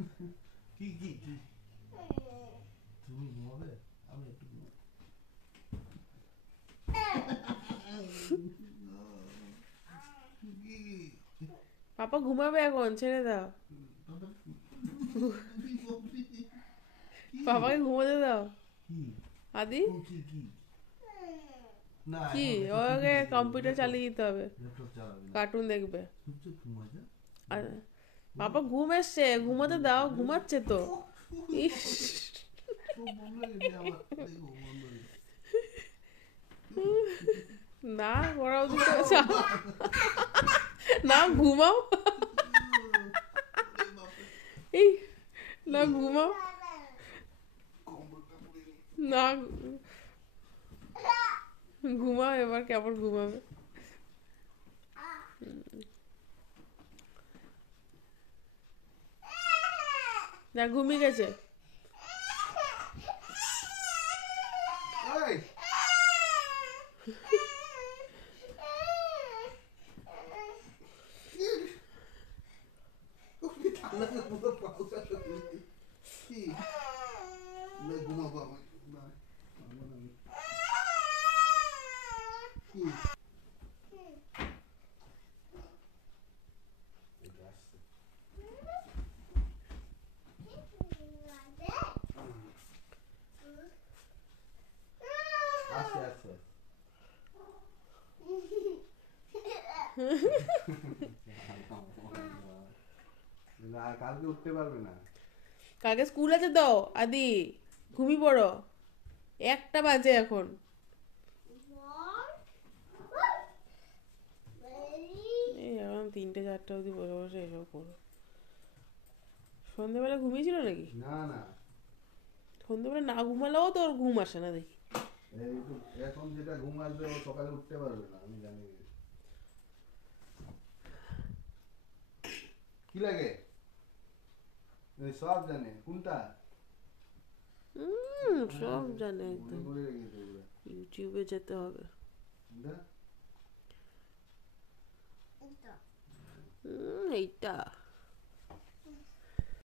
কি কি কি তুমি ঘুমাবে? আমি একটু পাপা ঘুমাবে এখন, ছেড়ে দাও। পাপাকে ঘুমোতে দাও। আদি কি, ওকে কম্পিউটার চালিয়ে দিতে হবে, কার্টুন দেখবে। আর পাপা ঘুম এসছে, ঘুমাতে দাও, ঘুমাচ্ছে তো। ইস, না করা উচিত। না ঘুমাও, এই না ঘুমাও, না ঘুমাও, এবার কেমন ঘুমাবে। না ঘুমিয়ে গেছে। কালকে উঠতে পারবে না। কালকে স্কুল আছে তো আদি, ঘুমিয়ে পড়ো, 1টা বাজে এখন। এই এখন 3টে 4টে অবধি বসে বসে এসব করো। সন্ধ্যেবেলা ঘুমিয়েছিল নাকি? না না, সন্ধ্যেবেলা না ঘুমালেও তো ওর ঘুম আসে না দেখি। এখন যেটা ঘুম আসবে ও সকালে উঠতে পারবে না, আমি জানি। কি লাগে সব জানে কোনটা। সব জানে একদম। ইউটিউবে যেতে হবে। এইটা